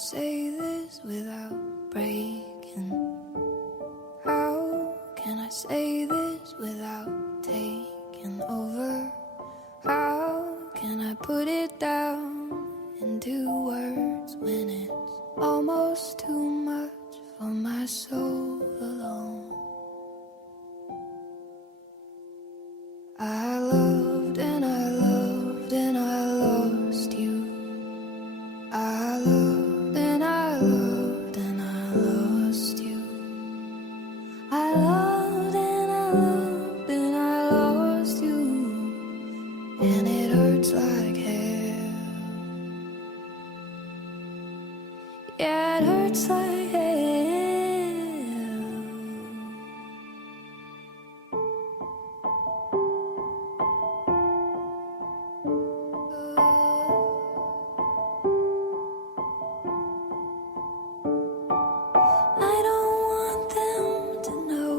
say this without breaking? How can I say this without taking over? How can I put it down into words when it's almost too much for my soul alone? I loved and I loved and I lost you. I loved and I loved and I lost you. I loved and I loved and I lost you. And it hurts like hell. Yeah, it hurts like hell. I don't want them to know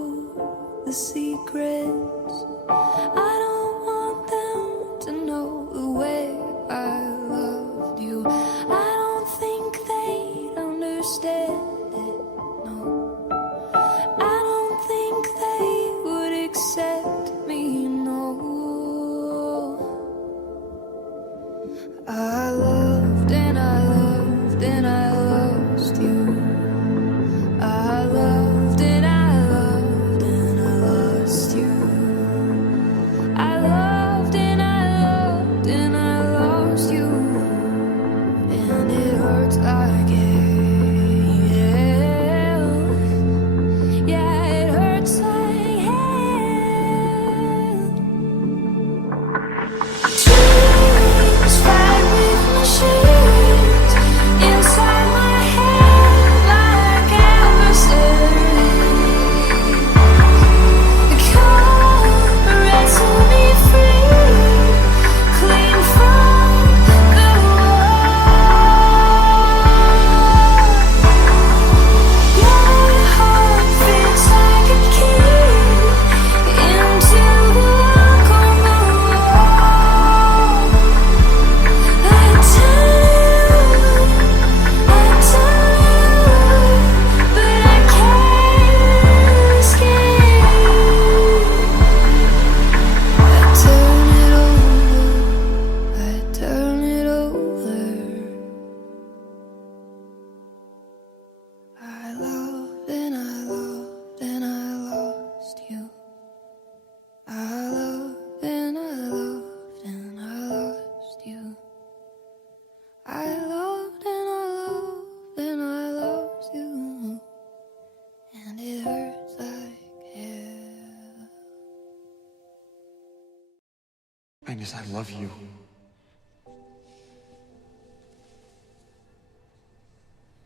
the secrets. I don't want them to know the way I loved you. I don't think they'd understand it, no. I don't think they would accept me, no. I loved and I loved and I lost you. I loved and I loved and I lost you. I loved and I loved and I lost you. And it hurts like hell. Yeah, it hurts like hell. Dreams fight with machines inside my head like adversaries. Come wrestle me free, clean from the wall. Your heart fits like a key into the lock on the wall. I turn but I can't escape. I turn it over. I loved and I loved and I lost you. I loved and I loved and I lost you. I loved and I loved and I lost you. And it hurts like hell. Agnes, I love you.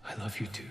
I love you too.